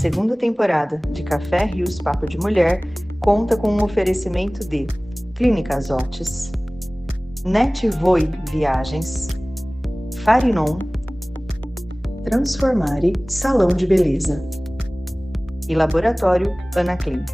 segunda temporada de Café Rios Papo de Mulher conta com um oferecimento de Clínicas Otis, Netvoi Viagens, Farinon, Transformare Salão de Beleza e Laboratório Anaclean.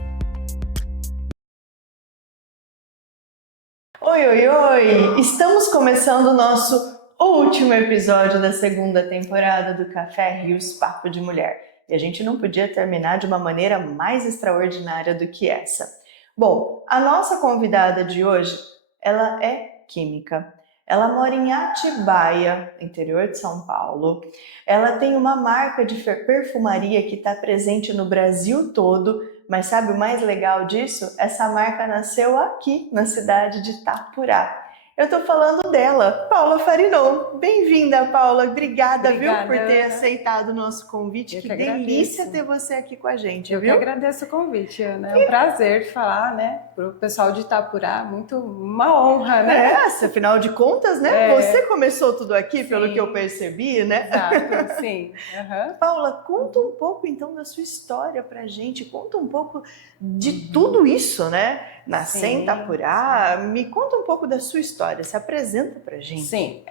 Oi, oi, oi! Estamos começando o nosso último episódio da segunda temporada do Café Rios Papo de Mulher. E a gente não podia terminar de uma maneira mais extraordinária do que essa. Bom, a nossa convidada de hoje, ela é química. Ela mora em Atibaia, interior de São Paulo. Ela tem uma marca de perfumaria que está presente no Brasil todo, mas sabe o mais legal disso? Essa marca nasceu aqui, na cidade de Itapurá. Eu estou falando dela, Paula Farinon. Bem-vinda, Paula. Obrigada, viu, por ter aceitado o nosso convite. Que delícia ter você aqui com a gente, viu? Eu que agradeço o convite, Ana. É um prazer falar, né, para o pessoal de Itapurá. Uma honra, né? Afinal de contas, né? Você começou tudo aqui, sim, pelo que eu percebi, né? Exato, sim. Uhum. Paula, conta um pouco, então, da sua história pra gente. Conta um pouco de tudo isso, né? Nascer em Itapurá. Me conta um pouco da sua história. Se apresenta pra gente. Sim.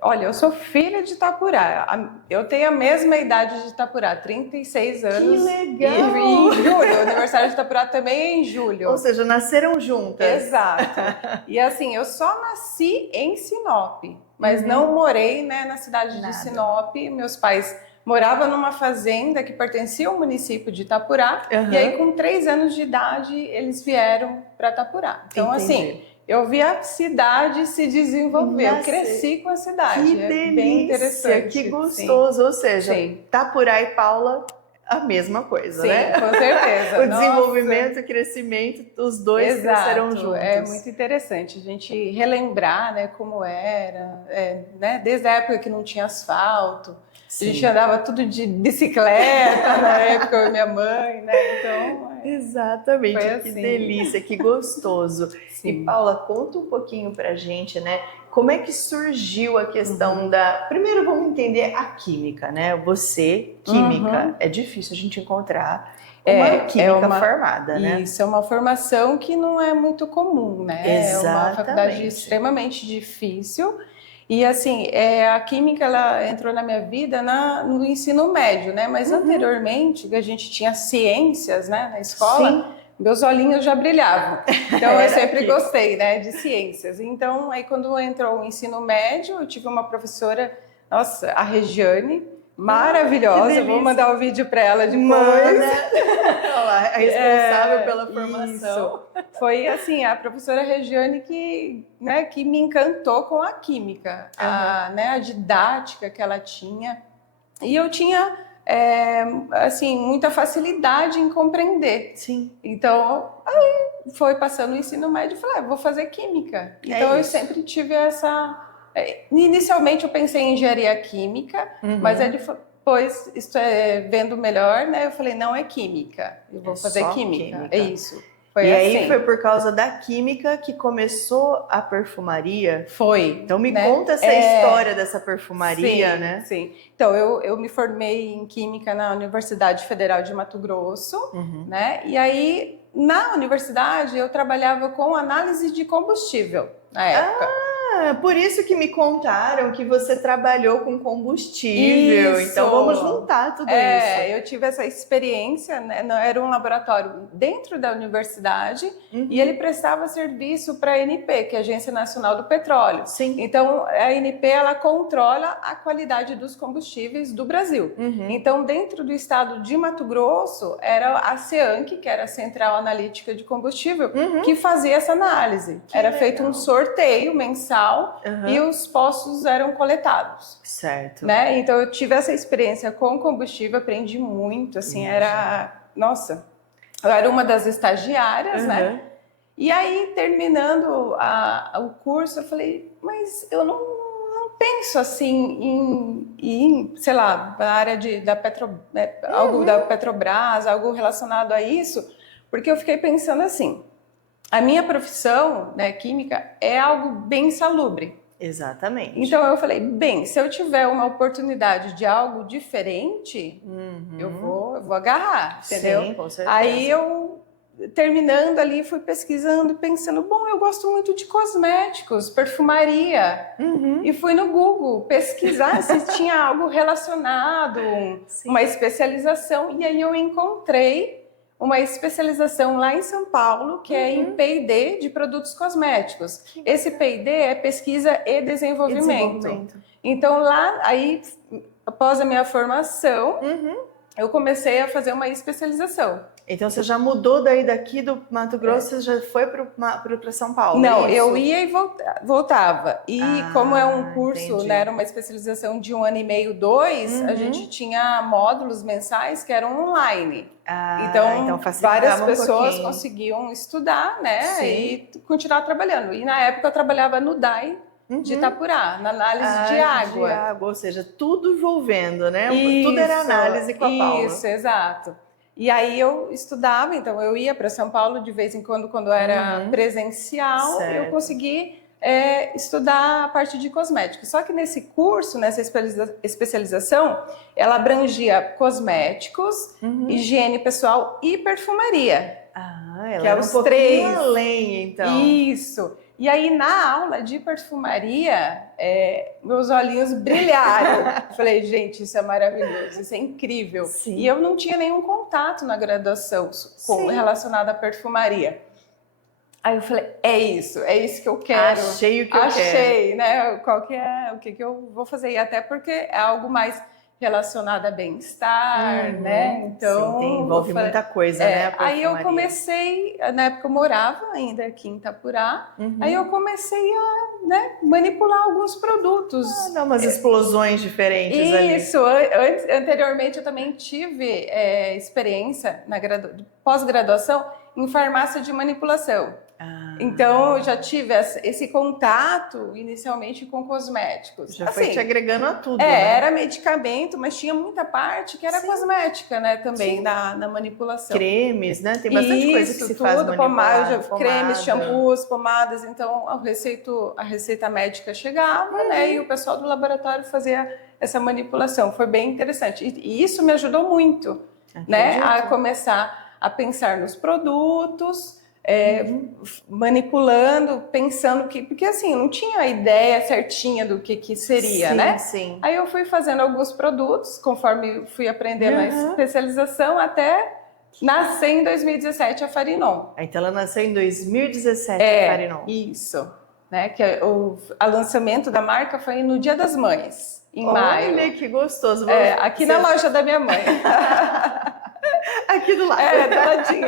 Olha, eu sou filha de Itapurá. Eu tenho a mesma idade de Itapurá, 36 anos. Que legal! E em julho. O aniversário de Itapurá também é em julho. Ou seja, nasceram juntas. Exato. E assim, eu só nasci em Sinop, mas não morei, né, na cidade de Sinop. Meus pais moravam numa fazenda que pertencia ao município de Itapurá. E aí, com 3 anos de idade, eles vieram para Itapurá. Então, assim, eu vi a cidade se desenvolver. Eu cresci com a cidade. Que delícia, bem interessante. Que gostoso. Sim. Ou seja, Itapurá e Paula, a mesma coisa, né? Sim, com certeza. O desenvolvimento, o crescimento, os dois cresceram juntos. É muito interessante a gente relembrar, né, como era, né, desde a época que não tinha asfalto. Sim. A gente andava tudo de bicicleta na época, eu e minha mãe, né? Então, exatamente, que assim. Delícia, que gostoso. Sim. E Paula, conta um pouquinho pra gente, né? Como é que surgiu a questão da... Primeiro vamos entender a química, né? Você, química, é difícil a gente encontrar uma química formada, né? Isso, é uma formação que não é muito comum, né? Exatamente. É uma faculdade extremamente difícil. E assim, a química, ela entrou na minha vida no ensino médio, né? Mas anteriormente, a gente tinha ciências, né, na escola. Sim. Meus olhinhos já brilhavam. Então, eu sempre gostei, né, de ciências. Então, aí quando entrou o ensino médio, eu tive uma professora, nossa, a Regiane, maravilhosa. Eu vou mandar o vídeo para ela depois. Olha lá, a responsável pela formação. Isso. Foi assim, a professora Regiane que me encantou com a química, a didática que ela tinha. E eu tinha assim, muita facilidade em compreender. Sim. Então, aí foi passando o ensino médio e falei, vou fazer química. Então, eu sempre tive essa... Inicialmente, eu pensei em engenharia química, mas aí depois, vendo melhor, né, eu falei, não é química, eu vou fazer química. É isso. Foi assim. Aí foi por causa da química que começou a perfumaria? Foi. Então me conta essa história dessa perfumaria, né? Sim. Então eu me formei em química na Universidade Federal de Mato Grosso, né? E aí na universidade eu trabalhava com análise de combustível na época. Por isso que me contaram que você trabalhou com combustível. Isso. Então vamos juntar tudo isso. Eu tive essa experiência, né? Era um laboratório dentro da universidade e ele prestava serviço para a ANP, que é a Agência Nacional do Petróleo. Sim. Então a ANP, ela controla a qualidade dos combustíveis do Brasil. Então dentro do estado de Mato Grosso era a CEANC, que era a Central Analítica de Combustível, que fazia essa análise. Era feito um sorteio mensal e os postos eram coletados. Certo. Né? Então eu tive essa experiência com combustível, aprendi muito, assim, nossa, eu era uma das estagiárias, né? E aí, terminando o curso, eu falei, mas eu não penso assim em sei lá, na área algo da Petrobras, algo relacionado a isso, porque eu fiquei pensando assim, a minha profissão, né, química, é algo bem insalubre. Exatamente. Então eu falei, bem, se eu tiver uma oportunidade de algo diferente, eu vou vou agarrar, entendeu? Sim, com certeza. Aí eu, terminando ali, fui pesquisando, pensando, bom, eu gosto muito de cosméticos, perfumaria. E fui no Google pesquisar se tinha algo relacionado, uma especialização. E aí eu encontrei uma especialização lá em São Paulo, que é em P&D de produtos cosméticos. Esse P&D é pesquisa e desenvolvimento. Então lá, aí, após a minha formação, eu comecei a fazer uma especialização. Então você já mudou daí daqui do Mato Grosso, você já foi para São Paulo? Não, é isso? eu ia e voltava. E como é um curso, né, era uma especialização de 1 ano e meio, 2, a gente tinha módulos mensais que eram online. Então várias pessoas conseguiam estudar, né, e continuar trabalhando. E na época eu trabalhava no DAI de Itapurá, na análise de água. Ou seja, tudo envolvendo, né? Tudo era análise com a Paula. Isso, exato. E aí eu estudava, então eu ia para São Paulo de vez em quando era presencial, eu consegui estudar a parte de cosméticos. Só que nesse curso, nessa especialização, ela abrangia cosméticos, higiene pessoal e perfumaria. Ela que é os um pouquinho três. Além, então. Isso. E aí, na aula de perfumaria, meus olhinhos brilharam. Falei, gente, isso é maravilhoso, isso é incrível. Sim. E eu não tinha nenhum contato na graduação relacionado à perfumaria. Aí eu falei, é isso que eu quero. Achei o que eu quero. Achei, né? Qual que é, o que eu vou fazer. E até porque é algo mais relacionado a bem-estar, né? Então, sim, envolve muita coisa, né? Aí eu comecei, na época eu morava ainda aqui em Itapurá, aí eu comecei a manipular alguns produtos. Dar umas explosões diferentes ali. Isso, anteriormente eu também tive experiência na pós-graduação em farmácia de manipulação. Então, eu já tive esse contato inicialmente com cosméticos. Já foi te agregando a tudo, né? Era medicamento, mas tinha muita parte que era cosmética, né? Também na manipulação. Cremes, né? Tem bastante coisa que se faz manipular. Cremes, shampoos, pomadas. Então, a receita médica chegava, né? E o pessoal do laboratório fazia essa manipulação. Foi bem interessante. E isso me ajudou muito, né? A começar a pensar nos produtos, manipulando, pensando porque assim, eu não tinha a ideia certinha do que seria, né? Sim. Aí eu fui fazendo alguns produtos, conforme fui aprendendo a especialização, até nascer em 2017 a Farinon. Então ela nasceu em 2017 a Farinon. Isso, né? Que o lançamento da marca foi no Dia das Mães, em maio. Olha que gostoso. Aqui na loja da minha mãe. Aqui do lado. Do ladinho.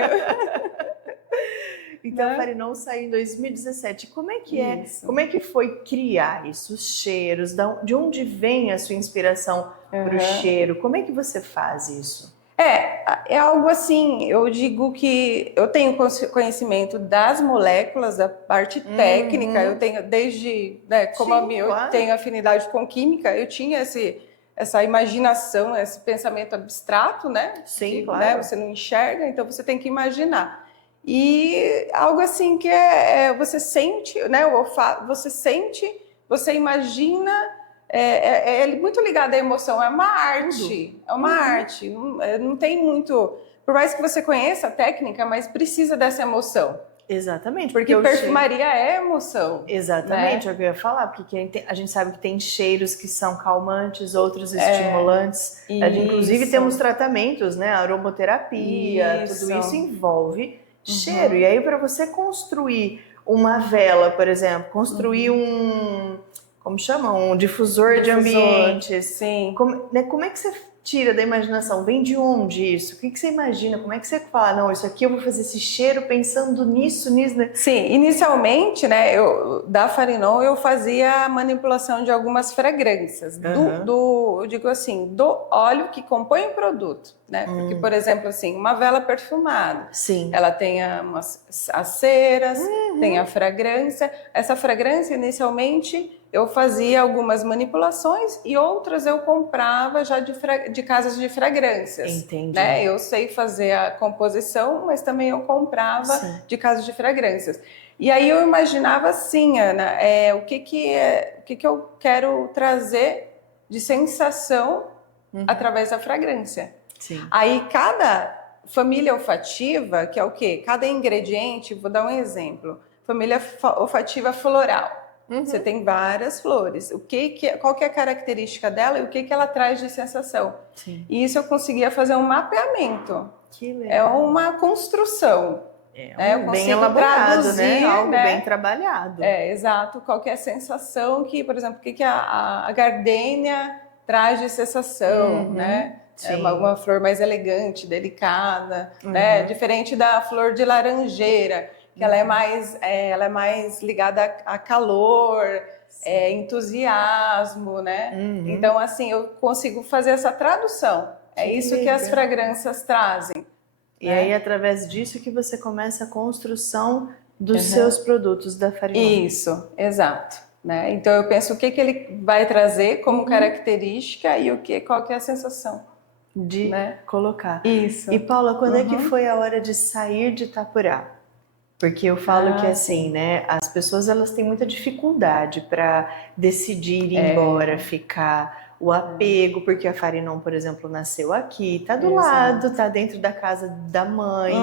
Então, a Farinon saiu em 2017. Como é que Como é que foi criar isso? Os cheiros? De onde vem a sua inspiração para o cheiro? Como é que você faz isso? É algo assim, eu digo que eu tenho conhecimento das moléculas, da parte técnica, eu tenho desde, eu tenho afinidade com química, eu tinha essa imaginação, esse pensamento abstrato, né? Sim, claro. Né? Você não enxerga, então você tem que imaginar. E algo assim que você sente, né? Você sente, você imagina, é muito ligado à emoção, é uma arte, arte, não tem muito, por mais que você conheça a técnica, mas precisa dessa emoção. Exatamente. Porque perfumaria é emoção. Exatamente, é o que eu ia falar, porque a gente sabe que tem cheiros que são calmantes, outros estimulantes. Inclusive temos tratamentos, né? Aromaterapia, tudo isso envolve cheiro. E aí, para você construir uma vela, por exemplo, construir como chama? Um difusor de ambientes. Sim. Como é que você tira da imaginação? Vem de onde isso? O que você imagina? Como é que você fala, não, isso aqui eu vou fazer esse cheiro pensando nisso, né? Sim, inicialmente, né, da Farinon eu fazia a manipulação de algumas fragrâncias, eu digo assim, do óleo que compõe o produto, né? Porque, por exemplo, assim, uma vela perfumada, ela tem as ceras, tem a fragrância. Essa fragrância, inicialmente, eu fazia algumas manipulações e outras eu comprava já de casas de fragrâncias. Entendi. Né? Eu sei fazer a composição, mas também eu comprava de casas de fragrâncias. E aí eu imaginava assim, Ana, o que eu quero trazer de sensação através da fragrância. Sim. Aí cada família olfativa, que é o quê? Cada ingrediente, vou dar um exemplo. Família olfativa floral. Você tem várias flores. Qual que é a característica dela e o que ela traz de sensação? Sim. E isso eu conseguia fazer um mapeamento. Que legal. É uma construção. Eu bem elaborado, traduzir, né? Algo bem trabalhado. Exato. Qual que é a sensação que, por exemplo, o que a gardênia traz de sensação, né? É uma flor mais elegante, delicada, né? Diferente da flor de laranjeira, que ela é mais ligada a calor, entusiasmo, né? Então, assim, eu consigo fazer essa tradução. É isso que as fragrâncias trazem. E aí, através disso que você começa a construção dos seus produtos da Farinon. Isso, exato. Né? Então, eu penso o que ele vai trazer como característica e qual que é a sensação de colocar. Isso. E Paula, quando é que foi a hora de sair de Itapurá? Porque eu falo que assim, né, as pessoas elas têm muita dificuldade para decidir ir embora, ficar, o apego, porque a Farinon, por exemplo, nasceu aqui, tá do lado, tá dentro da casa da mãe.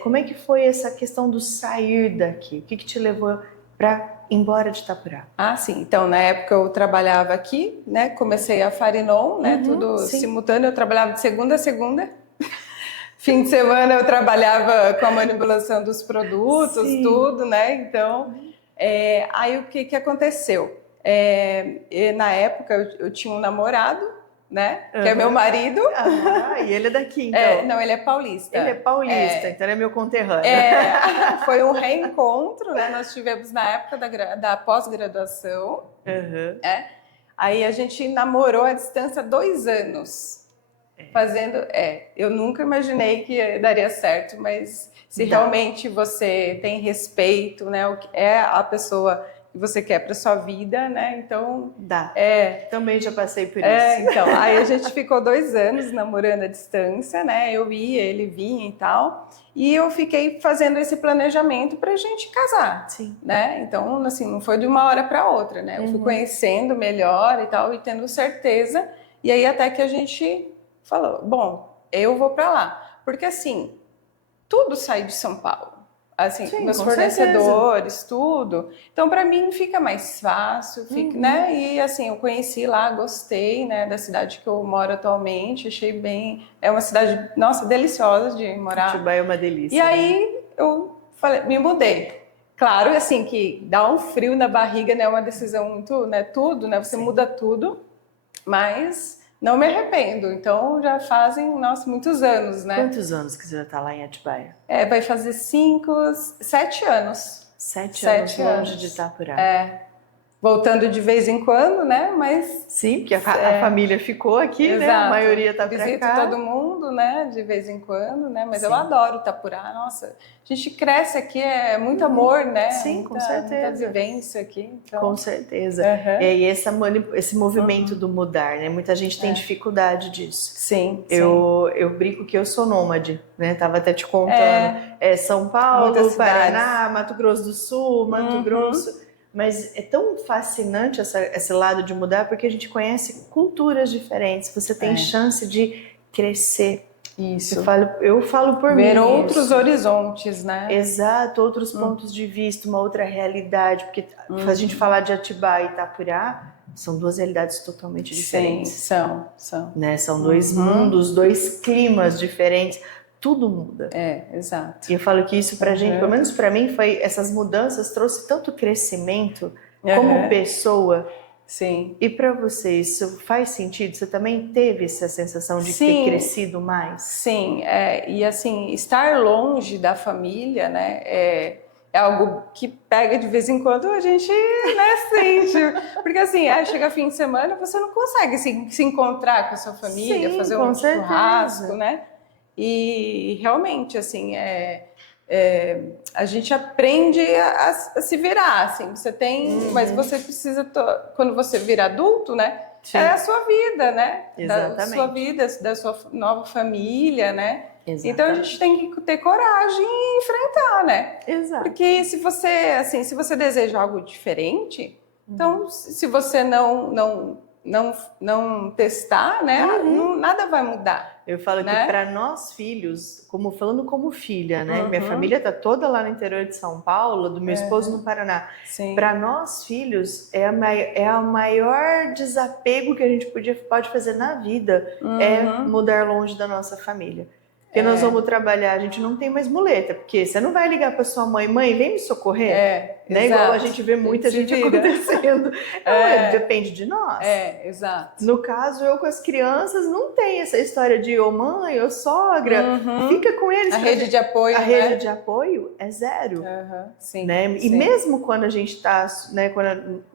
Como é que foi essa questão do sair daqui? O que te levou para ir embora de Itapurá? Ah, sim. Então, na época eu trabalhava aqui, né? Comecei a Farinon, né? Tudo simultâneo. Eu trabalhava de segunda a segunda. Fim de semana eu trabalhava com a manipulação dos produtos, tudo, né? Então, aí o que aconteceu? Na época eu tinha um namorado, né? Que é meu marido. E ele é daqui, então? Não, ele é paulista. Ele é paulista, então ele é meu conterrâneo. Foi um reencontro, né? Nós tivemos na época da pós-graduação. Aí a gente namorou à distância 2 anos. Eu nunca imaginei que daria certo, mas se realmente você tem respeito, né? É a pessoa que você quer para sua vida, né? Então dá. Também já passei por isso. Então, aí a gente ficou 2 anos namorando à distância, né? Eu ia, ele vinha e tal. E eu fiquei fazendo esse planejamento para a gente casar, né? Então, assim, não foi de uma hora para outra, né? Eu fui conhecendo melhor e tal e tendo certeza. E aí até que a gente falou, bom, eu vou para lá. Porque assim, tudo sai de São Paulo. Assim, meus fornecedores, tudo. Então, para mim, fica mais fácil, né? E assim, eu conheci lá, gostei, né, da cidade que eu moro atualmente, achei bem... É uma cidade, nossa, deliciosa de morar. Atibaia é uma delícia. E aí, eu falei, me mudei. Claro, assim, que dá um frio na barriga, né? É uma decisão muito, né? Tudo, né? Você muda tudo, mas... Não me arrependo, então já fazem, nossa, muitos anos, né? Quantos anos que você já está lá em Atibaia? Vai fazer 7 anos. 7 anos longe de Itapurá. Voltando de vez em quando, né? Mas... Sim, porque a família ficou aqui, né? A maioria tá pra cá. Visito todo mundo, né? De vez em quando, né? Mas eu adoro Itapurá, nossa. A gente cresce aqui, é muito amor, né? Sim, com certeza. Muita vivência aqui. Então... Com certeza. E esse movimento do mudar, né? Muita gente tem dificuldade disso. Sim, eu brinco que eu sou nômade, né? Tava até te contando. São Paulo, Paraná, Mato Grosso do Sul, Mato Grosso... Mas é tão fascinante esse lado de mudar, porque a gente conhece culturas diferentes. Você tem chance de crescer. Isso. Eu falo por mim. Ver outros horizontes, né? Exato, outros pontos de vista, uma outra realidade. Porque a gente falar de Atibaia e Itapurá, são 2 realidades totalmente diferentes. Sim, são. Né? São 2 mundos, 2 climas diferentes. Tudo muda. Exato. E eu falo que isso pra gente, pelo menos pra mim, essas mudanças trouxe tanto crescimento como pessoa. Sim. E pra você, isso faz sentido? Você também teve essa sensação de ter crescido mais? Sim, e assim, estar longe da família, né, é algo que pega de vez em quando, a gente, né, sente. Porque assim, chega fim de semana, você não consegue se encontrar com a sua família, fazer um churrasco, né? E realmente, assim, a gente aprende a se virar, assim, você tem, mas você precisa, quando você vira adulto, né, é a sua vida, né, Exatamente. da sua vida, da sua nova família, né, Exatamente. Então a gente tem que ter coragem e enfrentar, né, Exato. Porque se você deseja algo diferente, então se você não não testar, né, nada vai mudar. Eu falo né? que para nós filhos, falando como filha, né? Minha família tá toda lá no interior de São Paulo, do meu esposo no Paraná. Para nós filhos, é a maior desapego que a gente pode fazer na vida, é mudar longe da nossa família. Porque nós vamos trabalhar, a gente não tem mais muleta, porque você não vai ligar para sua mãe, vem me socorrer, né? Igual a gente vê muita gente acontecendo. Depende de nós. Exato. No caso, eu com as crianças não tem essa história de mãe, sogra, fica com eles. A rede de apoio, A rede de apoio é zero. Sim, né? E sim. mesmo quando a gente está, né,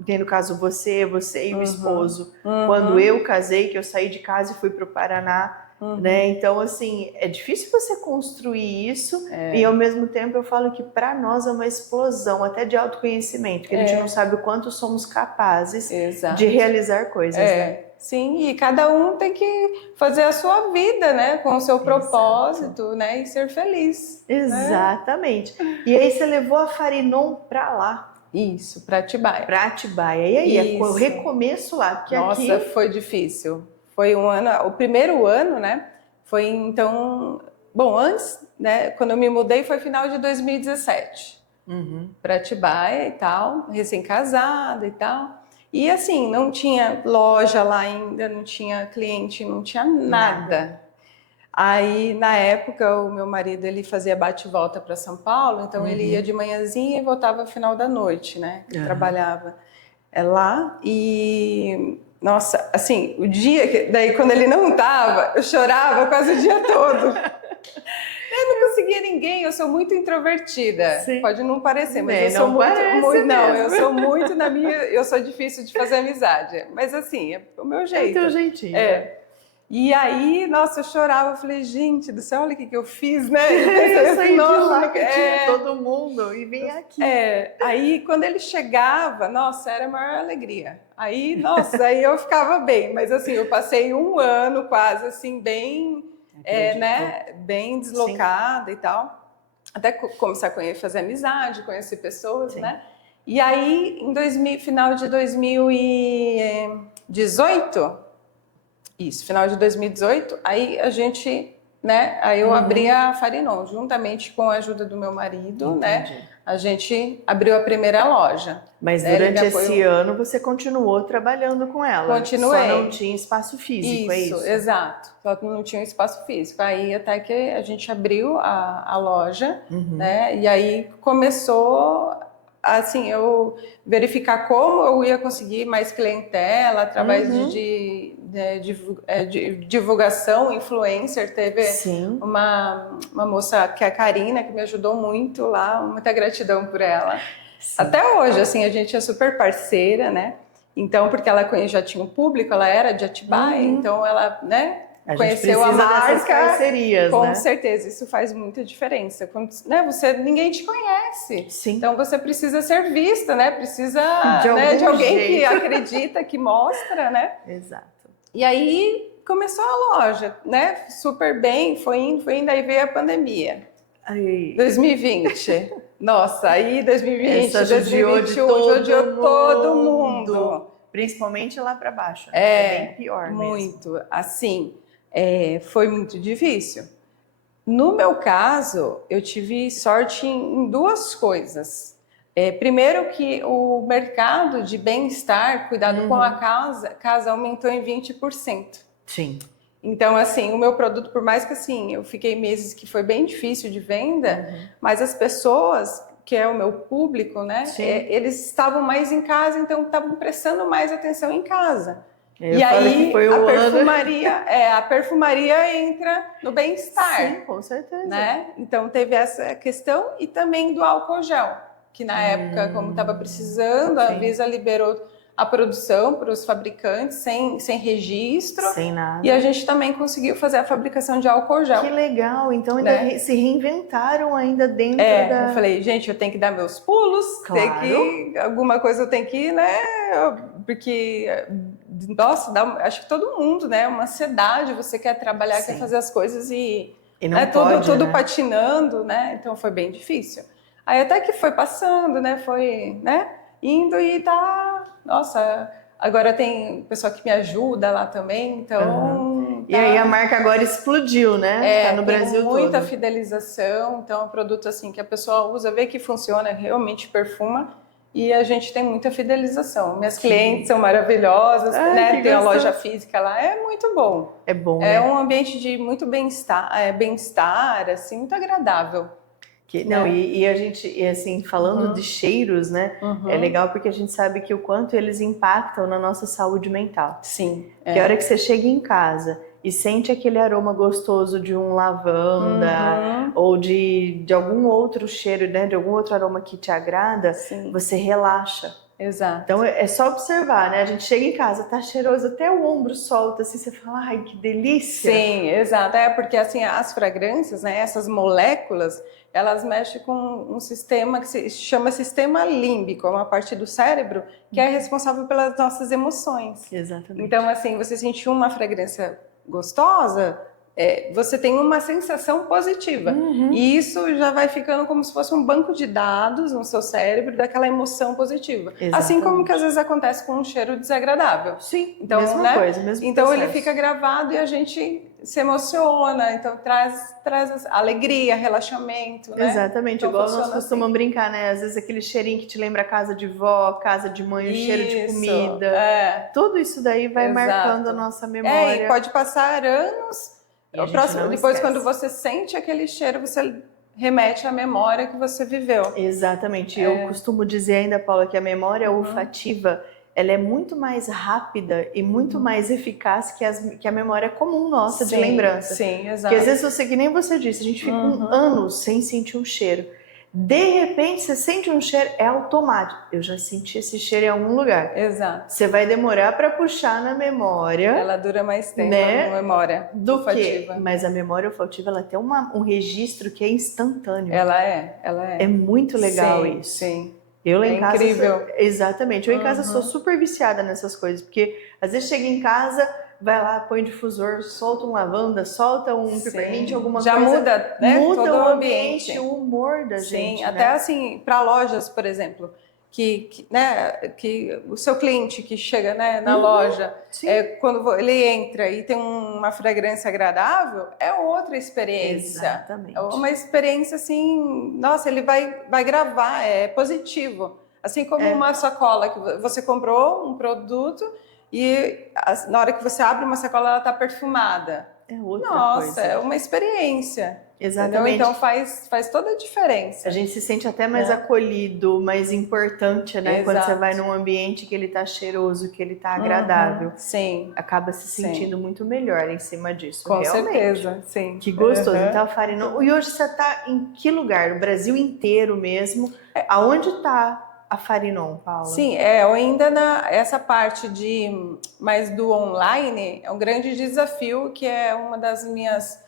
tem no caso você e o esposo, quando eu casei, que eu saí de casa e fui para o Paraná, né? Então, assim, é difícil você construir isso e ao mesmo tempo eu falo que para nós é uma explosão até de autoconhecimento, que a gente não sabe o quanto somos capazes de realizar coisas, né? Sim, e cada um tem que fazer a sua vida, né? Com o seu propósito, né? E ser feliz. Exatamente. Né? E aí você levou a Farinon para lá. Isso, para Atibaia. Para Atibaia. E aí, o recomeço lá, porque Nossa, aqui... foi difícil. Foi um ano, o primeiro ano, né? Foi então, bom, antes, né? Quando eu me mudei foi final de 2017 para Atibaia e tal, recém-casada e tal. E assim, não tinha loja lá ainda, não tinha cliente, não tinha nada. Aí, na época, o meu marido ele fazia bate e volta para São Paulo, então ele ia de manhãzinha e voltava no final da noite, né? Trabalhava lá e... Nossa, assim, o dia que... Daí, quando ele não tava, eu chorava quase o dia todo. Eu não conseguia ninguém, eu sou muito introvertida. Sim. Pode não parecer, mas eu sou muito... Não, eu sou muito na minha... Eu sou difícil de fazer amizade. Mas assim, é o meu jeito. É o teu jeitinho. E aí, nossa, eu chorava, eu falei, gente do céu, olha o que eu fiz, né? Eu saí de lá que tinha todo mundo e vim aqui. Aí quando ele chegava, nossa, era a maior alegria. Aí, nossa, aí eu ficava bem, mas assim, eu passei um ano quase assim, bem, né, bem deslocada e tal. Até começar a fazer amizade, conhecer pessoas, né? E aí, final de 2018... Isso, final de 2018, aí a gente, né, aí eu abri a Farinon, juntamente com a ajuda do meu marido, né, a gente abriu a primeira loja. Mas durante esse ano você continuou trabalhando com ela? Continuei. Só não tinha espaço físico, é isso? Exato, só que não tinha espaço físico. Aí até que a gente abriu a loja, né, e aí começou... Assim, eu verificar como eu ia conseguir mais clientela através de divulgação, influencer. Teve uma moça que é a Karina, que me ajudou muito lá, muita gratidão por ela. Até hoje, assim, a gente é super parceira, né? Então, porque ela já tinha um público, ela era de Atibaia, então ela, né? Conheceu a marca, parcerias, com certeza, isso faz muita diferença. Quando, né, ninguém te conhece, então você precisa ser vista, né? Precisa de alguém que acredita, que mostra, né? Exato. E aí começou a loja, né? Super bem, foi indo, aí veio a pandemia. 2020. Nossa, aí 2020, 2021, judiou todo mundo. Principalmente lá para baixo. É bem pior mesmo. Muito, assim... foi muito difícil. No meu caso, eu tive sorte em duas coisas. Primeiro que o mercado de bem-estar, cuidado com a casa aumentou em 20%. Sim. Então, assim, o meu produto, por mais que assim, eu fiquei meses que foi bem difícil de venda, mas as pessoas, que é o meu público, né? Eles estavam mais em casa, então estavam prestando mais atenção em casa. E aí a perfumaria entra no bem-estar. Sim, com certeza. Né? Então teve essa questão e também do álcool gel, que na época, como estava precisando, a Anvisa liberou a produção para os fabricantes sem registro. Sem nada. E a gente também conseguiu fazer a fabricação de álcool gel. Que legal! Então ainda se reinventaram ainda dentro da... Eu falei, gente, eu tenho que dar meus pulos, alguma coisa eu tenho que, né? Porque, nossa, acho que todo mundo, né? Uma ansiedade, você quer trabalhar, quer fazer as coisas e não pode, tudo patinando, né? Então foi bem difícil. Aí até que foi passando, né? Foi, né? Indo e tá... Nossa, Agora tem pessoa que me ajuda lá também, então... E aí a marca agora explodiu, né? Tá no Brasil todo. Tem muita fidelização, então é um produto assim que a pessoa usa, vê que funciona, realmente perfuma, e a gente tem muita fidelização. Minhas clientes são maravilhosas, né? Tem a loja física lá, é muito bom. É bom, É né? um ambiente de muito bem-estar, assim, muito agradável. Não, e a gente, e assim, falando de cheiros, né? É legal porque a gente sabe que o quanto eles impactam na nossa saúde mental. Sim. Que a hora que você chega em casa e sente aquele aroma gostoso de um lavanda ou de algum outro cheiro, né? De algum outro aroma que te agrada, você relaxa. Exato. Então é só observar, né? A gente chega em casa, tá cheiroso, até o ombro solta, assim, você fala, ai, que delícia. Sim, exato. É porque assim, as fragrâncias, né? Essas moléculas, elas mexem com um sistema que se chama sistema límbico, é uma parte do cérebro que é responsável pelas nossas emoções. Exatamente. Então, assim, você sentiu uma fragrância gostosa, você tem uma sensação positiva. E isso já vai ficando como se fosse um banco de dados no seu cérebro daquela emoção positiva. Exatamente. Assim como que às vezes acontece com um cheiro desagradável. Sim, então, mesma coisa, mesmo então processo. ele fica gravado e a gente se emociona, então traz alegria, relaxamento, né? Exatamente, então, igual nós costumamos brincar, né? Às vezes aquele cheirinho que te lembra a casa de vó, casa de mãe, o cheiro de comida. Tudo isso daí vai marcando a nossa memória. E pode passar anos. Depois, quando você sente aquele cheiro, você remete à memória que você viveu. Exatamente. Eu costumo dizer ainda, Paula, que a memória olfativa ela é muito mais rápida e muito mais eficaz que a memória comum nossa de lembrança. Sim, exato. Porque às vezes você, que nem você disse, a gente fica anos sem sentir um cheiro. De repente, você sente um cheiro, é automático. Eu já senti esse cheiro em algum lugar. Exato. Você vai demorar para puxar na memória. Ela dura mais tempo, né? A memória olfativa. Mas a memória olfativa, ela tem um registro que é instantâneo. Ela é. É muito legal isso. Sim. Eu lá em casa incrível. Exatamente. Eu em casa sou super viciada nessas coisas, porque às vezes chega em casa, vai lá, põe um difusor, solta um lavanda, solta um peppermint, alguma já coisa. Muda, né? Muda todo o ambiente, o humor da gente. Sim, até assim, para lojas, por exemplo, que o seu cliente que chega, né, na loja, quando ele entra e tem uma fragrância agradável, é outra experiência. Exatamente. É uma experiência assim, nossa, ele vai gravar, é positivo. Assim como uma sacola que você comprou um produto e na hora que você abre uma sacola ela está perfumada. É outra coisa. é uma experiência. Exatamente. Entendeu? Então faz toda a diferença. A gente se sente até mais acolhido, mais importante, né? Exato. Quando você vai num ambiente que ele tá cheiroso, que ele tá agradável. Sim. Acaba se sentindo muito melhor em cima disso. Com realmente. certeza, sim. Que gostoso. Então, Farinon. E hoje você tá em que lugar? O Brasil inteiro mesmo? Aonde tá a Farinon, Paula? Sim, ainda essa parte mais do online é um grande desafio, que é uma das minhas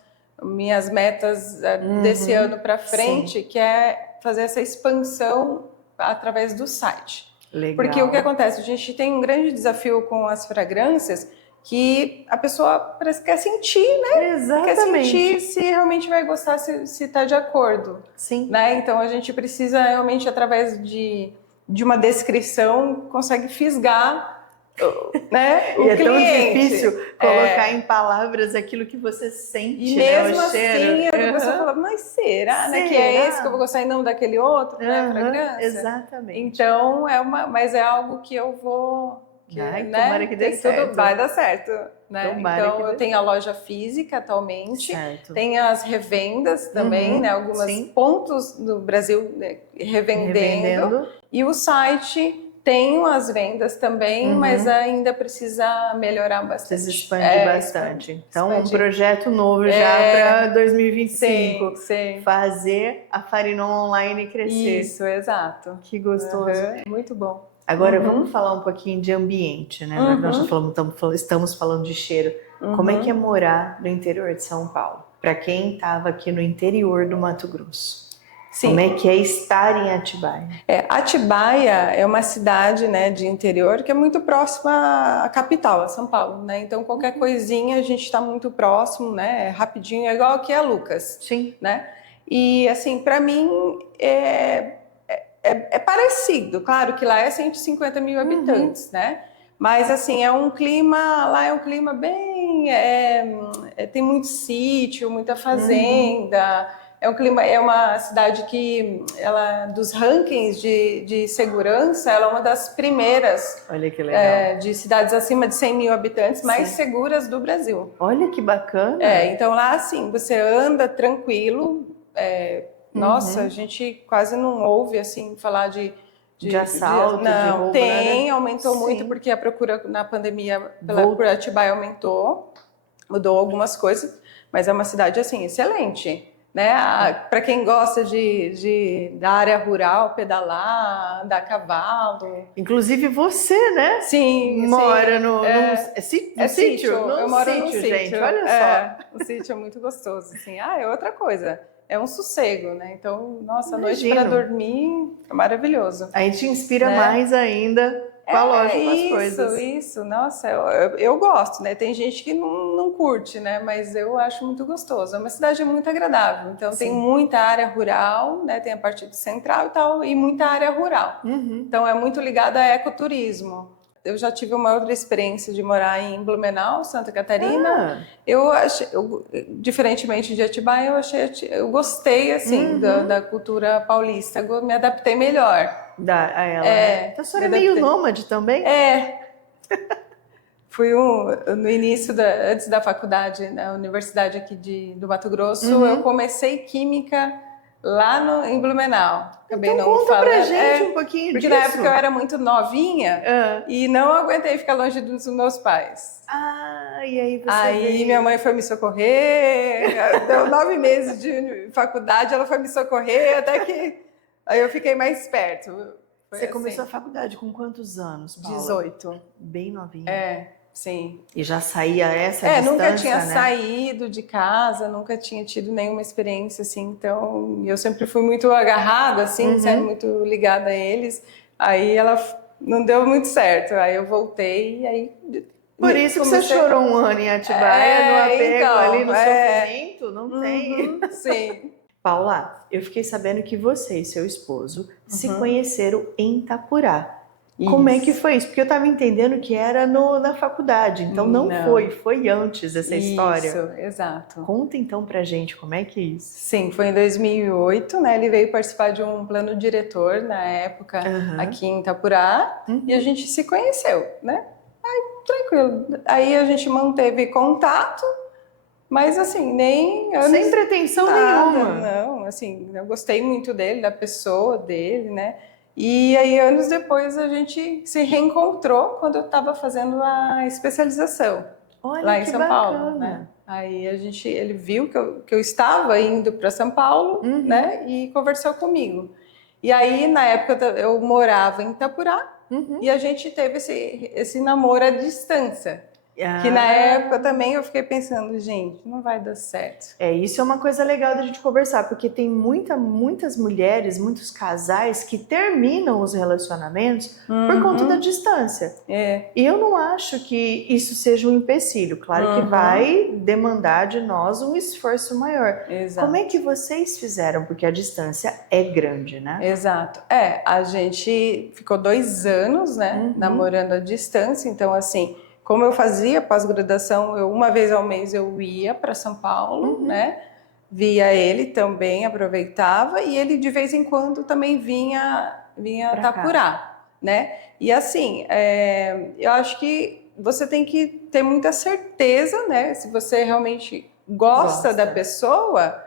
metas desse ano para frente, que é fazer essa expansão através do site. Legal. Porque o que acontece? A gente tem um grande desafio com as fragrâncias, que a pessoa parece que quer sentir, né? Exatamente. Quer sentir se realmente vai gostar, se está de acordo. Sim. Né? Então a gente precisa realmente, através de uma descrição, consegue fisgar, né, o cliente. Tão difícil colocar em palavras aquilo que você sente, e mesmo o cheiro. assim, a pessoa fala, mas será, né, que é esse que eu vou gostar e não daquele outro, né, fragrância? Exatamente. Então, mas é algo que eu vou... tomara que dê certo. Vai dar certo. Né? Tomara então, eu tenho a loja física atualmente, certo. Tem as revendas também, né? Alguns pontos do Brasil, né, revendendo. E o site tem as vendas também, mas ainda precisa melhorar bastante. Precisa expandir bastante. Então, um projeto novo já para 2025. Sim. Fazer a Farinon online crescer. Isso, exato. Que gostoso. Muito bom. Agora, vamos falar um pouquinho de ambiente, né? Nós já estamos falando de cheiro. Como é que é morar no interior de São Paulo? Para quem estava aqui no interior do Mato Grosso. Sim. Como é que é estar em Atibaia? Atibaia é uma cidade, né, de interior que é muito próxima à capital, a São Paulo, né? Então, qualquer coisinha a gente está muito próximo, né? Rapidinho, é igual aqui a Lucas. Sim. Né? E, assim, para mim, é parecido. Claro que lá é 150 mil habitantes, né? Mas assim, lá é um clima bem, tem muito sítio, muita fazenda. É um clima, é uma cidade que ela, dos rankings de segurança, ela é uma das primeiras. Olha que legal. De cidades acima de 100 mil habitantes mais seguras do Brasil. Olha que bacana. Então lá assim, você anda tranquilo. Nossa, a gente quase não ouve assim falar de assalto, de roubo. Tem, aumentou muito porque a procura na pandemia por Atibaia aumentou, mudou algumas coisas, mas é uma cidade assim excelente, né? Para quem gosta da área rural, pedalar, andar a cavalo. Inclusive você, né? Sim, mora sim. no sítio. Eu moro no sítio, gente. Olha só. O sítio é muito gostoso, assim. É outra coisa. É um sossego, né? Então, nossa, a noite Imagino. para dormir é maravilhoso. Aí te inspira mais ainda com a loja, com as coisas. Isso. Nossa, eu gosto, né? Tem gente que não curte, né? Mas eu acho muito gostoso. É uma cidade muito agradável. Então, tem muita área rural, né? Tem a parte central e tal, e muita área rural. Então, é muito ligada a ecoturismo. Eu já tive uma outra experiência de morar em Blumenau, Santa Catarina. Diferentemente de Atibaia, eu gostei assim da cultura paulista. Eu me adaptei melhor. A ela, né? Então a senhora é meio nômade também? Fui no início, antes da faculdade, na universidade aqui do Mato Grosso, eu comecei Química lá em Blumenau. Então conta pra gente um pouquinho porque disso. Porque na época eu era muito novinha e não aguentei ficar longe dos meus pais. E aí você minha mãe foi me socorrer, deu 9 meses de faculdade, ela foi me socorrer, até que aí eu fiquei mais perto. Você começou a faculdade com quantos anos, Paula? 18. Bem novinha. Sim. E já saía essa distância, nunca tinha né? saído de casa, nunca tinha tido nenhuma experiência, assim, então eu sempre fui muito agarrada, assim, sempre muito ligada a eles. Aí ela não deu muito certo, aí eu voltei e aí... Por isso que você chorou um ano em Atibaia, no apego ali, no sofrimento, não tem. Sim. Paula, eu fiquei sabendo que você e seu esposo se conheceram em Itapurá. Como é que foi isso? Porque eu estava entendendo que era na faculdade, então não foi antes essa história. Isso, exato. Conta então pra gente como é que é isso. Sim, foi em 2008, né? Ele veio participar de um plano diretor na época aqui em Itapurá e a gente se conheceu, né? Aí, tranquilo. Aí a gente manteve contato, mas assim, sem pretensão nenhuma. Não, assim, eu gostei muito dele, da pessoa dele, né? E aí, anos depois, a gente se reencontrou quando eu estava fazendo a especialização. Olha, lá em São Paulo, né? Aí ele viu que eu estava indo para São Paulo, né? E conversou comigo. E aí, na época, eu morava em Itapurá e a gente teve esse namoro à distância. Que na época também eu fiquei pensando, gente, não vai dar certo. Isso é uma coisa legal da gente conversar, porque tem muitas mulheres, muitos casais que terminam os relacionamentos por conta da distância. E eu não acho que isso seja um empecilho. Claro que vai demandar de nós um esforço maior. Exato. Como é que vocês fizeram? Porque a distância é grande, né? Exato. A gente ficou 2 anos, né, namorando à distância, então assim... Como eu fazia pós-graduação, uma vez ao mês eu ia para São Paulo, né? Via ele também, aproveitava, e ele de vez em quando também vinha Itapurá, né? E assim, eu acho que você tem que ter muita certeza, né? Se você realmente gosta da pessoa,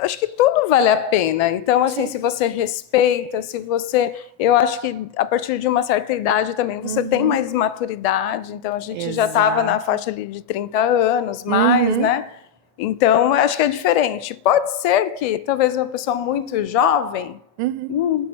acho que tudo vale a pena. Então, assim, se você respeita, eu acho que a partir de uma certa idade também você tem mais maturidade. Então, a gente já estava na faixa ali de 30 anos, mais, né? Então, eu acho que é diferente. Pode ser que talvez uma pessoa muito jovem,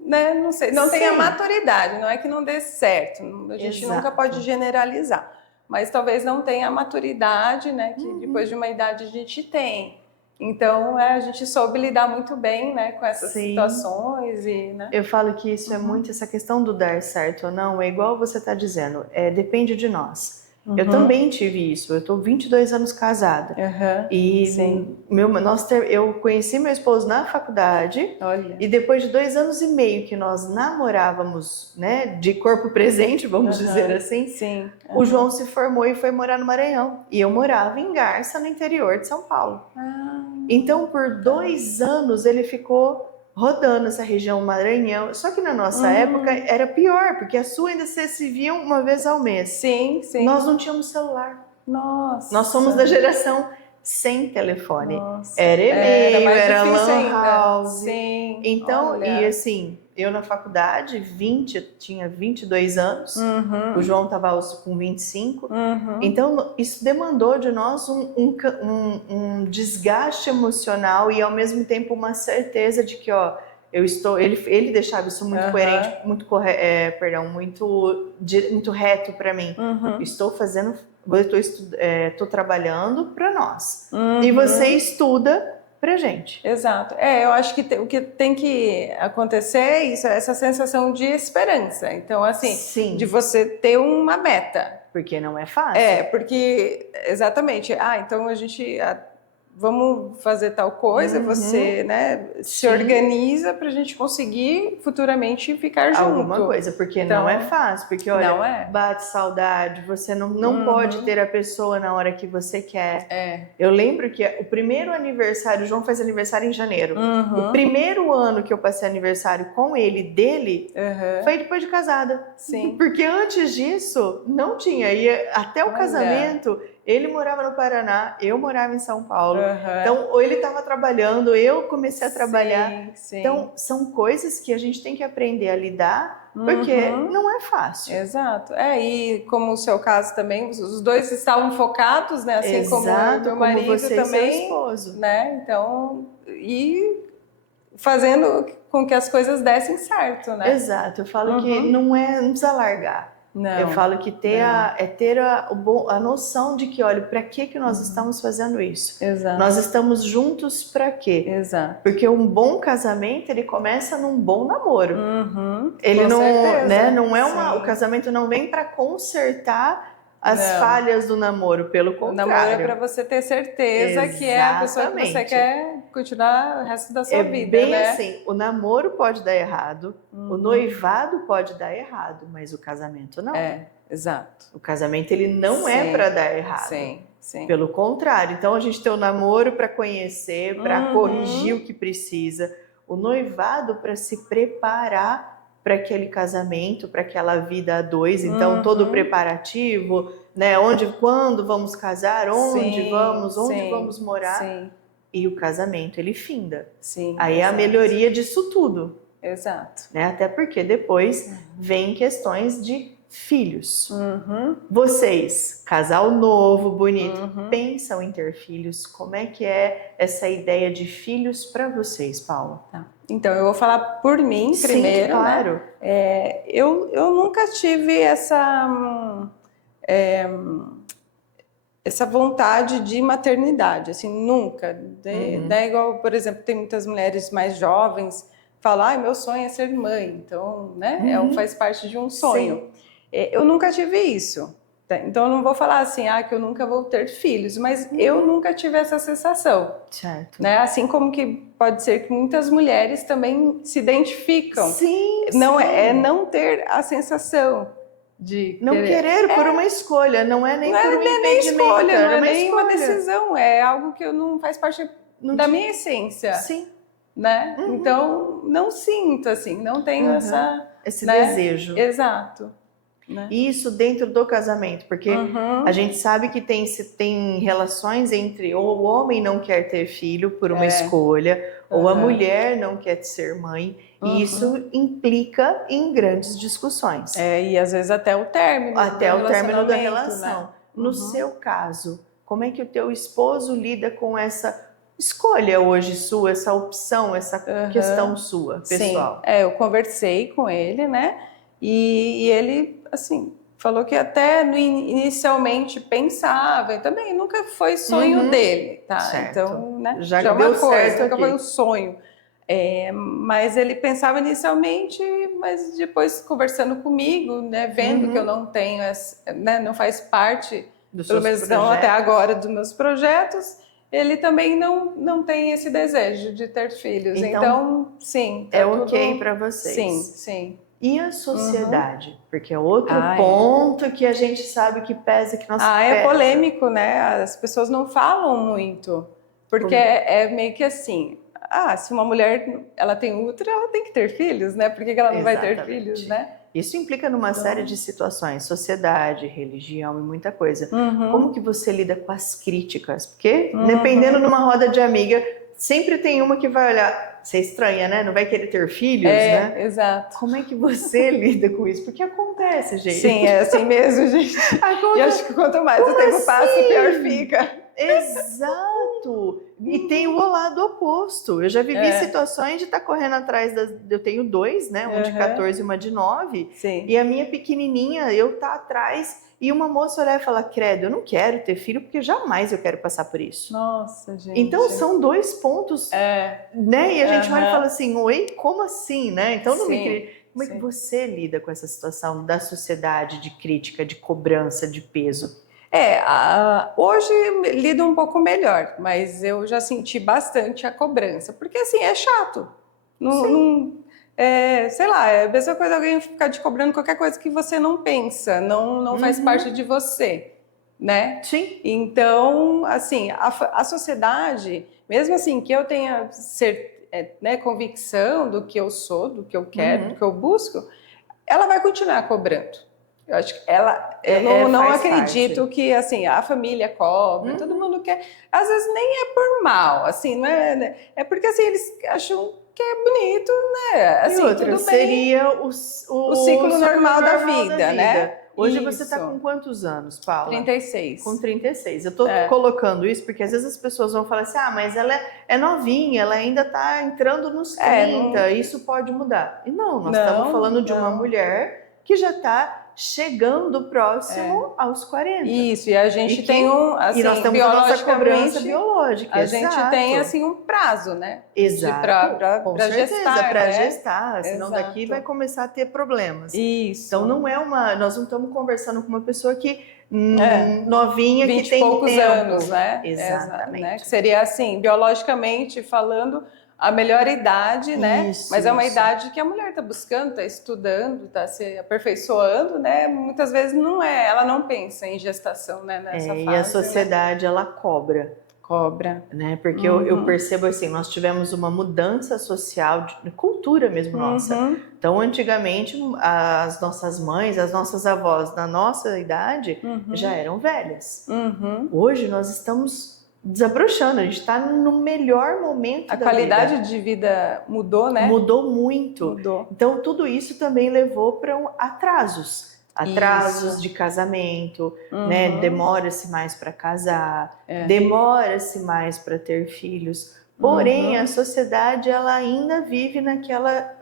né? Não sei, não tenha maturidade. Não é que não dê certo. A gente nunca pode generalizar. Mas talvez não tenha a maturidade, né? Que depois de uma idade a gente tem. Então, a gente soube lidar muito bem, né, com essas situações. Né? Eu falo que isso é muito essa questão do dar certo ou não, é igual você está dizendo, depende de nós. Eu também tive isso. Eu tô 22 anos casada. E Sim. eu conheci meu esposo na faculdade. Olha. E depois de 2 anos e meio que nós namorávamos, né, de corpo presente, vamos dizer assim, Sim. o João se formou e foi morar no Maranhão. E eu morava em Garça, no interior de São Paulo. Então, por 2 anos, ele ficou rodando essa região Maranhão. Só que na nossa época era pior, porque a sua ainda se viam uma vez ao mês. Sim. Nós não tínhamos celular. Nossa. Nós somos da geração sem telefone. Nossa. Era e-mail, mais era difícil lan ainda. house. Sim. Então, olha. e assim, eu na faculdade, tinha 22 anos, o João estava com 25. Então, isso demandou de nós um desgaste emocional e, ao mesmo tempo, uma certeza de que, ó, ele deixava isso muito coerente, muito reto para mim. Estou fazendo, estou trabalhando para nós. E você estuda pra gente. Exato. Eu acho que o que tem que acontecer é isso, essa sensação de esperança. Então, assim, Sim. de você ter uma meta. Porque não é fácil. Porque, exatamente, então a gente... vamos fazer tal coisa, você, né, se organiza para a gente conseguir futuramente ficar junto. Alguma coisa, porque então, não é fácil, porque olha, bate saudade, você não pode ter a pessoa na hora que você quer. Eu lembro que o primeiro aniversário, o João faz aniversário em janeiro, o primeiro ano que eu passei aniversário com ele, dele, foi depois de casada. Sim. Porque antes disso, não tinha, e até o casamento... Ele morava no Paraná, eu morava em São Paulo. Então, ou ele estava trabalhando, eu comecei a trabalhar. Sim. Então, são coisas que a gente tem que aprender a lidar, porque não é fácil. Exato. E como o seu caso também, os dois estavam focados, né? Assim Exato, como o meu marido como você também. E seu esposo. Né? Então, e fazendo com que as coisas dessem certo, né? Exato. Eu falo que não precisa largar. Não, eu falo que ter a noção de que, olha, para que nós estamos fazendo isso? Exato. Nós estamos juntos para quê? Exato. Porque um bom casamento, ele começa num bom namoro. Ele com certeza. Né, não é o casamento não vem para consertar as falhas do namoro, pelo contrário. O namoro é para você ter certeza que é a pessoa que você quer continuar o resto da sua vida, bem né? assim, o namoro pode dar errado, o noivado pode dar errado, mas o casamento não. Exato. O casamento, ele não é para dar errado. Sim. Pelo contrário. Então, a gente tem o namoro para conhecer, para corrigir o que precisa. O noivado para se preparar para aquele casamento, para aquela vida a dois. Então, todo o preparativo, né? Quando vamos casar, onde vamos morar. Sim. E o casamento, ele finda. Sim, aí é a melhoria disso tudo. Exato. Né? Até porque depois vem questões de filhos. Vocês, casal novo, bonito, pensam em ter filhos? Como é que é essa ideia de filhos para vocês, Paula? Então, eu vou falar por mim primeiro. Sim, claro. Né? Eu nunca tive essa vontade de maternidade, assim, nunca. Né? Igual, por exemplo, tem muitas mulheres mais jovens que falam, meu sonho é ser mãe, então, né? Faz parte de um sonho. Sim. Eu nunca tive isso. Então, eu não vou falar assim, que eu nunca vou ter filhos, mas eu nunca tive essa sensação. Certo. Né? Assim como que pode ser que muitas mulheres também se identificam. Sim, não ter a sensação de não querer por uma escolha, não é nem por um impedimento, escolha, não é nem uma decisão, é algo que não faz parte da minha essência. Sim. Né? Então, não sinto assim, não tenho esse desejo. Exato. Né? Isso dentro do casamento, porque a gente sabe que tem relações entre ou o homem não quer ter filho por uma escolha, ou a mulher não quer ser mãe, e isso implica em grandes discussões. E às vezes até o término. Até o término da relação. Né? No seu caso, como é que o teu esposo lida com essa escolha hoje sua, essa opção, essa questão sua, pessoal? Sim, eu conversei com ele, né? E ele, assim, falou que até inicialmente pensava, e também nunca foi sonho dele, tá? Certo. Então, né? Já é uma deu coisa, certo nunca aqui. foi um sonho. Mas ele pensava inicialmente, mas depois conversando comigo, né, vendo que eu não tenho, né, não faz parte, pelo menos não até agora, dos meus projetos, ele também não tem esse desejo de ter filhos. Então sim. Tá ok para vocês. Sim, sim. E a sociedade? Porque é outro ponto que a gente sabe que pesa, que nós é polêmico, né? As pessoas não falam muito, porque é meio que assim, se uma mulher ela tem útero, ela tem que ter filhos, né? Por que ela não vai ter filhos, né? Isso implica numa série de situações, sociedade, religião e muita coisa. Como que você lida com as críticas? Porque dependendo numa roda de amiga, sempre tem uma que vai olhar, você é estranha, né? Não vai querer ter filhos, né? Exato. Como é que você lida com isso? Porque acontece, gente. Sim, é assim mesmo, gente. E acho que quanto mais o tempo passa, pior fica. Exato! E tem o lado oposto. Eu já vivi situações de estar correndo atrás eu tenho 2, né? Um de 14 e uma de 9. Sim. E a minha pequenininha, eu tá atrás e uma moça olhar e falar, credo, eu não quero ter filho porque jamais eu quero passar por isso. Nossa, gente. Então são 2 pontos, né? E a gente olha e fala assim, oi, como assim, né? Então não me... Como é que você lida com essa situação da sociedade, de crítica, de cobrança, de peso? Hoje lido um pouco melhor, mas eu já senti bastante a cobrança, porque assim, é chato. Sei lá, é a mesma coisa alguém ficar te cobrando qualquer coisa que você não pensa, não faz parte de você, né? Sim. Então, assim, a sociedade, mesmo assim que eu tenha convicção do que eu sou, do que eu quero, do que eu busco, ela vai continuar cobrando. Eu acho que eu não acredito que assim a família cobra, todo mundo quer. Às vezes nem é por mal, assim, não é? É porque assim eles acham que é bonito, né? Assim, e outra, tudo bem. Seria o ciclo normal da vida, né? Hoje você está com quantos anos, Paula? 36. Com 36. Eu estou colocando isso porque às vezes as pessoas vão falar assim, mas ela é novinha, ela ainda está entrando nos 30, isso pode mudar. E nós estamos falando de uma mulher que já está chegando próximo aos 40. Isso, e a gente tem assim, e nós temos a nossa cobrança biológica. A gente tem assim um prazo, né? Exato. Para gestar, para gestar, senão daqui vai começar a ter problemas. Isso. Então nós não estamos conversando com uma pessoa que novinha, 20 que tem poucos tempo. anos, né? Exatamente. Né? Que seria assim, biologicamente falando, a melhor idade, né? Mas é uma idade que a mulher está buscando, está estudando, está se aperfeiçoando, né? Muitas vezes ela não pensa em gestação, né? Nessa fase. E a sociedade, ela cobra. Né? Porque eu percebo assim, nós tivemos uma mudança social, de cultura mesmo nossa. Então, antigamente, as nossas mães, as nossas avós, na nossa idade, já eram velhas. Hoje, nós estamos desabrochando, a gente está no melhor momento da vida. A qualidade de vida mudou, né? Mudou muito. Então, tudo isso também levou para atrasos de casamento, né? Demora-se mais para casar, demora-se mais para ter filhos. Porém, a sociedade ela ainda vive naquela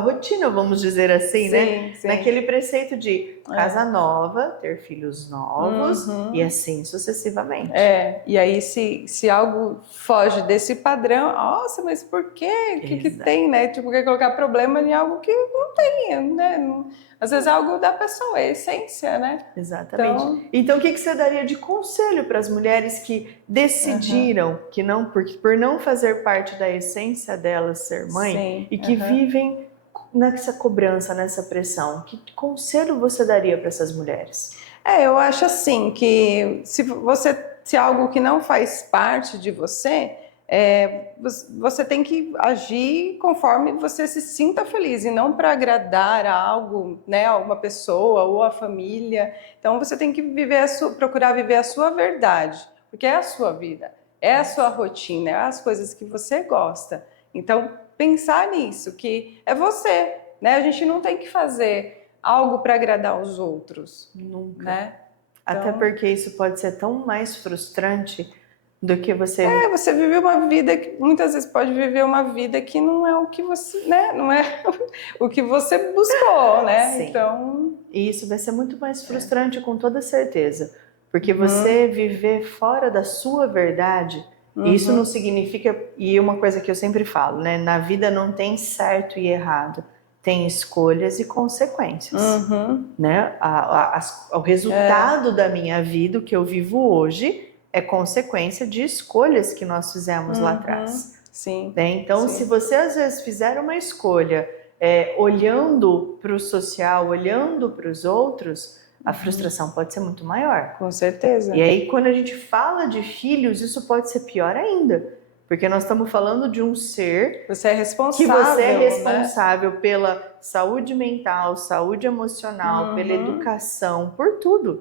rotina, vamos dizer assim, né? Naquele preceito de casa nova, ter filhos novos e assim sucessivamente. E aí se algo foge desse padrão, nossa, mas por quê? O que tem, né? Tipo, quer colocar problema em algo que não tem, né? Às vezes é algo da pessoa, é a essência, né? Exatamente. Então o que você daria de conselho para as mulheres que decidiram que não, por não fazer parte da essência delas ser mãe e que vivem nessa cobrança, nessa pressão? Que conselho você daria para essas mulheres? Eu acho assim que se algo que não faz parte de você, você tem que agir conforme você se sinta feliz e não para agradar a algo, né, a uma pessoa ou a família. Então você tem que procurar viver a sua verdade, porque é a sua vida, é a sua rotina, é as coisas que você gosta. Então pensar nisso, que é você, né? A gente não tem que fazer algo para agradar os outros. Nunca. Né? Até porque isso pode ser tão mais frustrante do que você... Você vive uma vida que muitas vezes pode viver uma vida que não é o que você, né? Não é o que você buscou, né? Sim. Então... E isso vai ser muito mais frustrante com toda certeza. Porque você viver fora da sua verdade Isso não significa, e uma coisa que eu sempre falo, né? Na vida não tem certo e errado, tem escolhas e consequências, né? O resultado da minha vida, o que eu vivo hoje, é consequência de escolhas que nós fizemos lá atrás. Sim. Né? Então, Sim. se você às vezes fizer uma escolha olhando para o social, olhando para os outros, a frustração pode ser muito maior. Com certeza. E aí, quando a gente fala de filhos, isso pode ser pior ainda. Porque nós estamos falando de um ser Você é responsável, que você é né? responsável pela saúde mental, saúde emocional, pela educação, por tudo.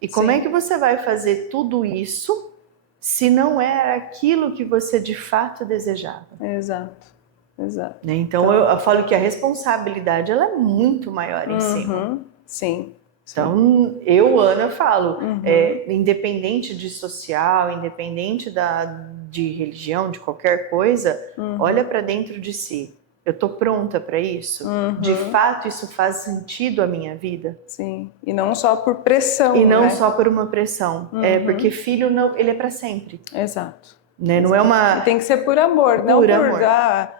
E como é que você vai fazer tudo isso se não era aquilo que você de fato desejava? Exato. Né? Então eu falo que a responsabilidade ela é muito maior em cima. Sim. Então, eu, Ana, falo, independente de social, independente de religião, de qualquer coisa, olha para dentro de si. Eu estou pronta para isso? De fato, isso faz sentido à minha vida? Sim, e não só por pressão, E não né? só por uma pressão. Porque filho, não, ele é para sempre. Exato. Né? Não é uma... E tem que ser por amor, não por por... amor.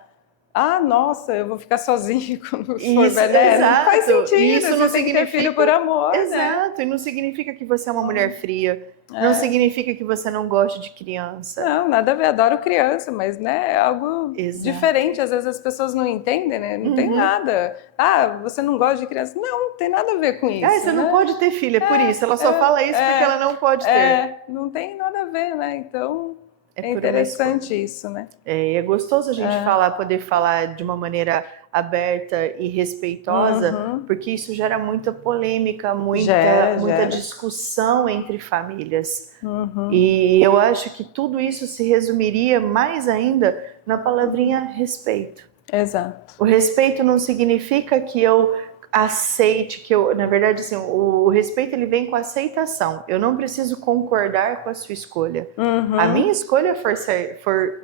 Nossa, eu vou ficar sozinho quando for Isso, velha. Não faz sentido. Isso não tem que significa ter filho por amor, Exato. né? E não significa que você é uma mulher fria. Não significa que você não gosta de criança. Não, nada a ver. Adoro criança, mas né, é algo diferente. Às vezes as pessoas não entendem, né? Não tem nada. Você não gosta de criança? Não tem nada a ver com isso. Você não pode ter filho, é por isso. Ela só fala isso porque ela não pode ter. Não tem nada a ver, né? Então... É por interessante isso, né? É gostoso a gente poder falar de uma maneira aberta e respeitosa, porque isso gera muita polêmica, muita discussão entre famílias. E eu acho que tudo isso se resumiria mais ainda na palavrinha respeito. Exato. O respeito não significa que eu aceite, na verdade, assim, o respeito ele vem com a aceitação. Eu não preciso concordar com a sua escolha. A minha escolha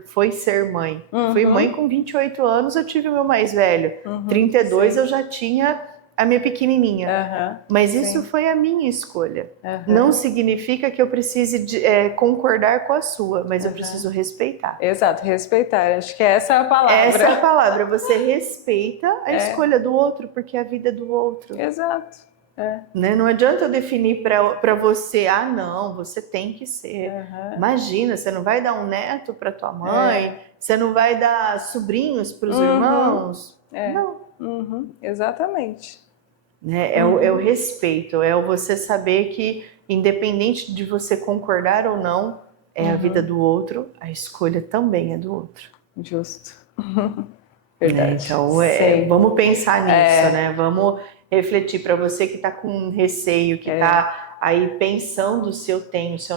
foi ser mãe. Fui mãe com 28 anos, eu tive o meu mais velho. 32 eu já tinha a minha pequenininha. Mas isso foi a minha escolha. Não significa que eu precise concordar com a sua, mas eu preciso respeitar. Exato, respeitar. Acho que essa é a palavra. Essa é a palavra. Você respeita a escolha do outro, porque a vida é do outro. Exato. Né? Não adianta eu definir para você, não, você tem que ser. Imagina, você não vai dar um neto para tua mãe, você não vai dar sobrinhos para os irmãos. Não. Exatamente. Né? É o respeito, é o você saber que, independente de você concordar ou não, é a vida do outro, a escolha também é do outro. Justo. Verdade. Né? Então, vamos pensar nisso, né? Vamos refletir. Para você que está com receio, que está aí pensando se eu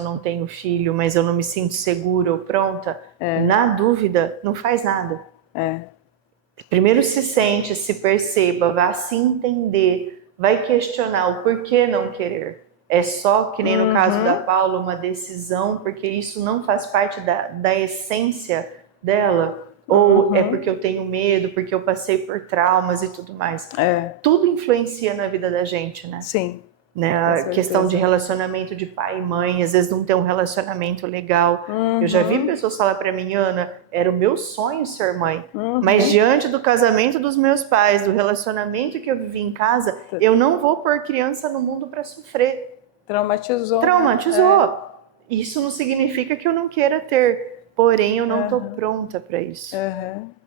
não tenho filho, mas eu não me sinto segura ou pronta, na dúvida, não faz nada. Primeiro se sente, se perceba, vá se entender, vai questionar o porquê não querer. É só, que nem no caso da Paula, uma decisão, porque isso não faz parte da essência dela, ou é porque eu tenho medo, porque eu passei por traumas e tudo mais. Tudo influencia na vida da gente, né? Sim. Né? A questão de relacionamento de pai e mãe, às vezes não tem um relacionamento legal. Eu já vi pessoas falar para mim, Ana, era o meu sonho ser mãe, mas diante do casamento dos meus pais, do relacionamento que eu vivi em casa, eu não vou pôr criança no mundo para sofrer. Traumatizou. Isso não significa que eu não queira ter, porém eu não estou pronta para isso.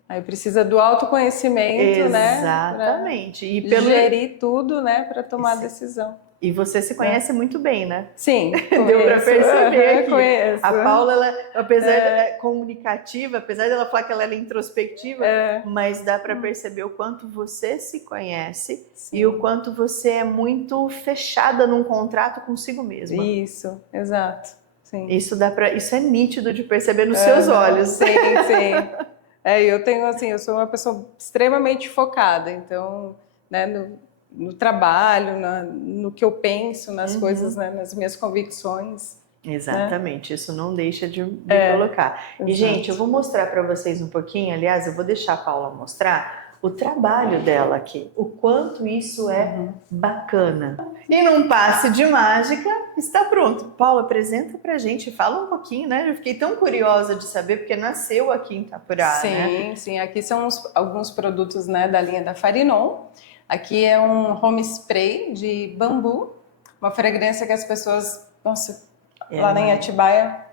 Aí precisa do autoconhecimento, né? Exatamente. E gerir tudo, né? Para tomar a decisão. E você se conhece muito bem, né? Sim, deu para perceber aqui. Conheço. A Paula, ela, apesar de ela comunicativa, apesar de ela falar que ela é introspectiva, mas dá para perceber o quanto você se conhece e o quanto você é muito fechada num contrato consigo mesma. Isso, exato. Sim. Isso é nítido de perceber nos seus olhos. Sim. Eu tenho eu sou uma pessoa extremamente focada, então, né, no trabalho, no que eu penso, nas coisas, né, nas minhas convicções. Exatamente, isso não deixa de colocar. E, gente, eu vou mostrar para vocês um pouquinho, aliás, eu vou deixar a Paula mostrar o trabalho dela aqui, o quanto isso é bacana. E num passe de mágica, está pronto. Paula, apresenta pra gente, fala um pouquinho, né? Eu fiquei tão curiosa de saber, porque nasceu aqui em Itapurá, né? Sim, aqui são alguns produtos, né, da linha da Farinon. Aqui é um home spray de bambu, uma fragrância que as pessoas, nossa, lá em Atibaia,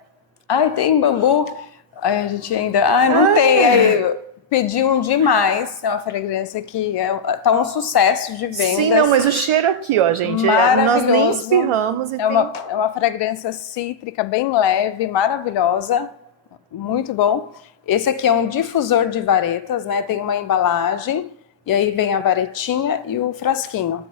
ai, tem bambu? Aí a gente ainda, ai, não tem, aí pediu demais, é uma fragrância que tá um sucesso de vendas. Sim, não, mas o cheiro aqui, ó, gente, nós nem espirramos. E é uma fragrância cítrica, bem leve, maravilhosa, muito bom. Esse aqui é um difusor de varetas, né, tem uma embalagem, e aí vem a varetinha e o frasquinho.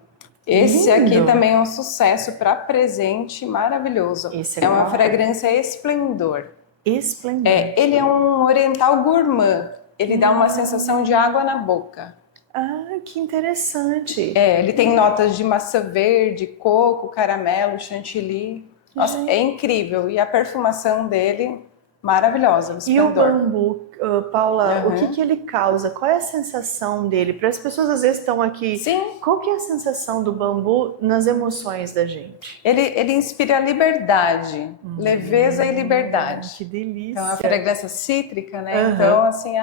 Esse aqui também é um sucesso para presente, maravilhoso. Esse é uma fragrância Esplendor. Esplendor. Ele é um oriental gourmand. Ele dá uma sensação de água na boca. Ah, que interessante. Ele tem notas de maçã verde, coco, caramelo, chantilly. Nossa, é incrível. E a perfumação dele, maravilhosa. E o bambu, Paula, o que ele causa? Qual é a sensação dele? Para as pessoas às vezes estão aqui, sim, qual que é a sensação do bambu nas emoções da gente? Ele inspira liberdade, leveza e liberdade. Que delícia! Então, a fragrância cítrica, né? Então, assim,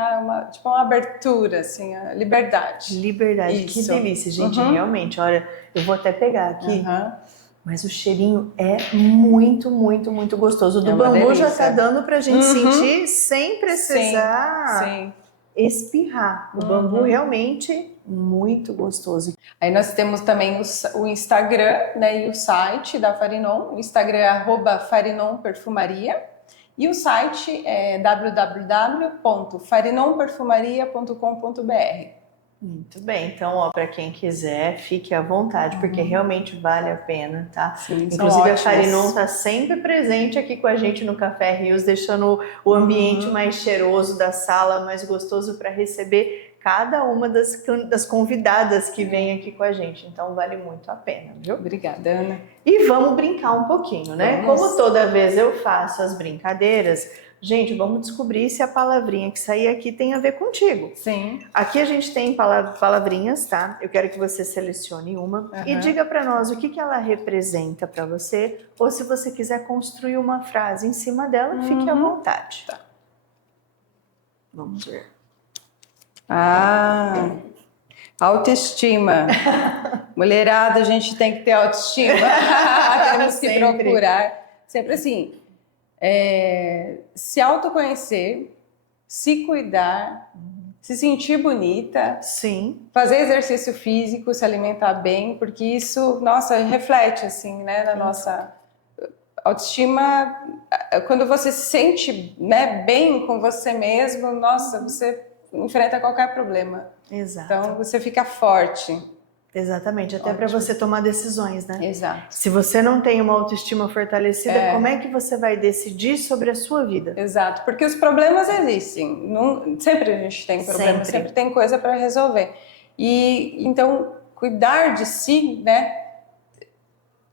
tipo uma abertura, assim, a liberdade. Liberdade, Isso. Que delícia, gente. Realmente, olha, eu vou até pegar aqui. Mas o cheirinho é muito, muito, muito gostoso. O do bambu já tá dando pra gente sentir sem precisar espirrar. O bambu realmente muito gostoso. Aí nós temos também o Instagram, né, e o site da Farinon. O Instagram é @farinonperfumaria e o site é www.farinonperfumaria.com.br. Muito bem, então, ó, para quem quiser, fique à vontade, porque realmente vale a pena, tá? Sim, inclusive a Farinon está sempre presente aqui com a gente no Café Rios, deixando o ambiente mais cheiroso da sala, mais gostoso para receber cada uma das convidadas que vem aqui com a gente. Então vale muito a pena, viu? Obrigada, Ana. E vamos brincar um pouquinho, né? Como toda vez eu faço as brincadeiras, gente, vamos descobrir se a palavrinha que sair aqui tem a ver contigo. Sim. Aqui a gente tem palavrinhas, tá? Eu quero que você selecione uma e diga para nós o que ela representa para você, ou se você quiser construir uma frase em cima dela, fique à vontade. Tá. Vamos ver. Autoestima. Mulherada, a gente tem que ter autoestima. Temos que procurar. Sempre assim, se autoconhecer, se cuidar, se sentir bonita. Sim. Fazer exercício físico, se alimentar bem, porque isso, nossa, reflete assim, né, na nossa autoestima. Quando você se sente, né, bem com você mesmo, nossa, você enfrenta qualquer problema. Exato. Então você fica forte. Exatamente, até para você tomar decisões, né? Exato. Se você não tem uma autoestima fortalecida, como é que você vai decidir sobre a sua vida? Exato, porque os problemas existem. Sempre a gente tem problemas, sempre tem coisa para resolver. E então cuidar de si, né?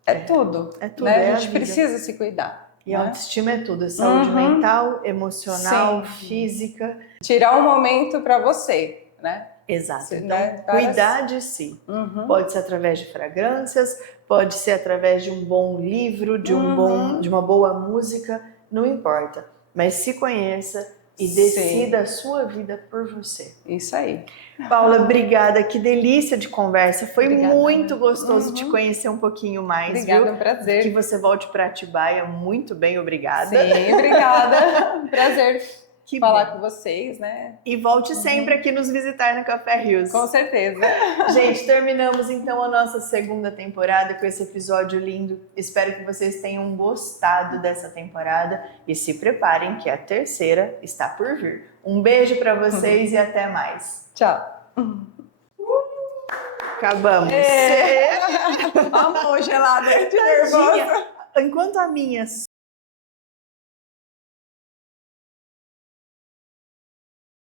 É tudo. É tudo. Né? A gente precisa se cuidar. E a autoestima é tudo, é saúde mental, emocional, física. Tirar um momento para você, né? Exato. Então, cuidar de si. Pode ser através de fragrâncias, pode ser através de um bom livro, de uma boa música, não importa. Mas se conheça e decida a sua vida por você. Isso aí. Paula, obrigada. Que delícia de conversa. Foi muito gostoso te conhecer um pouquinho mais. Obrigada, é um prazer. Que você volte para Atibaia. Muito bem, obrigada. Sim, obrigada. Prazer falar com vocês, né? E volte sempre aqui nos visitar no Café Rios. Com certeza. Gente, terminamos então a nossa segunda temporada com esse episódio lindo. Espero que vocês tenham gostado dessa temporada e se preparem que a terceira está por vir. Um beijo para vocês e até mais. Tchau. Acabamos. A mão gelada de nervosa. Enquanto a minha